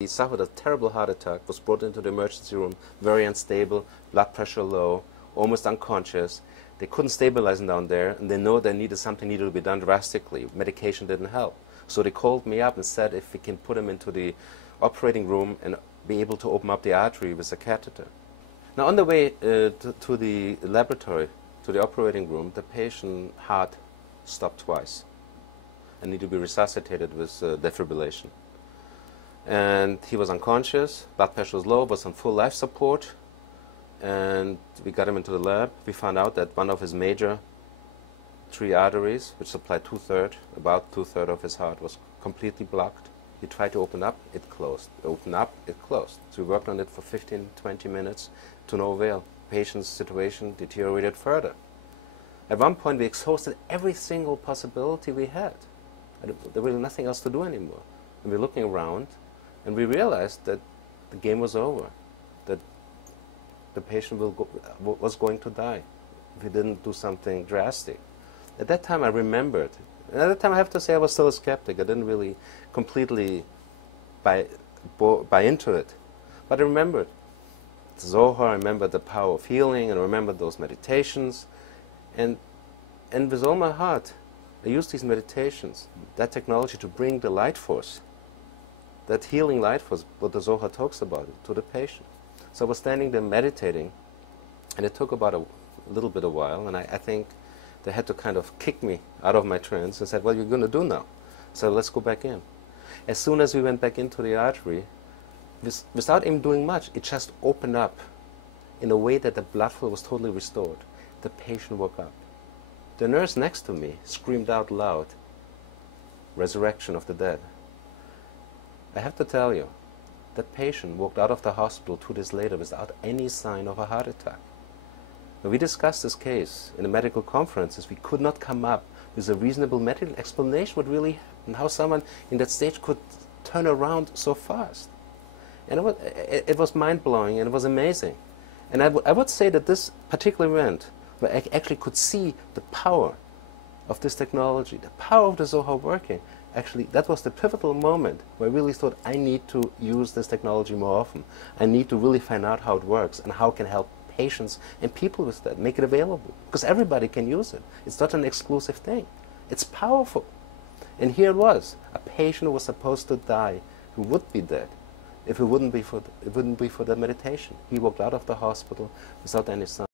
He suffered a terrible heart attack, was brought into the emergency room, very unstable, blood pressure low, almost unconscious. They couldn't stabilize him down there, and they know that something needed to be done drastically. Medication didn't help. So they called me up and said if we can put him into the operating room and be able to open up the artery with a catheter. Now on the way to the laboratory, to the operating room, the patient's heart stopped twice and needed to be resuscitated with defibrillation. And he was unconscious, blood pressure was low, was on full life support, and we got him into the lab. We found out that one of his major three arteries, which supplied about two-thirds of his heart, was completely blocked. We tried to open up, it closed. Open up, it closed. So we worked on it for 15, 20 minutes to no avail. Patient's situation deteriorated further. At one point we exhausted every single possibility we had. There was nothing else to do anymore. And we're looking around, and we realized that the game was over, that the patient was going to die if we didn't do something drastic. At that time I remembered, and at that time I have to say I was still a skeptic. I didn't really completely buy into it. But I remembered Zohar, I remembered the power of healing, and I remembered those meditations. And with all my heart, I used these meditations, that technology, to bring the light force, that healing light force, what the Zohar talks about, to the patient. So I was standing there meditating, and it took about a little bit of a while, and I think they had to kind of kick me out of my trance and said, what are you going to do now? So let's go back in. As soon as we went back into the artery, without even doing much, it just opened up in a way that the blood flow was totally restored. The patient woke up. The nurse next to me screamed out loud, resurrection of the dead. I have to tell you, that patient walked out of the hospital 2 days later without any sign of a heart attack. When we discussed this case in the medical conferences, we could not come up with a reasonable medical explanation what really happened, how someone in that stage could turn around so fast. And it was mind-blowing, and it was amazing. And I would say that this particular event, where I actually could see the power of this technology, the power of the Zohar working, actually that was the pivotal moment where I really thought I need to use this technology more often. I need to really find out how it works and how it can help patients and people with that, make it available. Because everybody can use it. It's not an exclusive thing. It's powerful. And here it was, a patient who was supposed to die, who would be dead, if it wouldn't be for that meditation. He walked out of the hospital without any sign.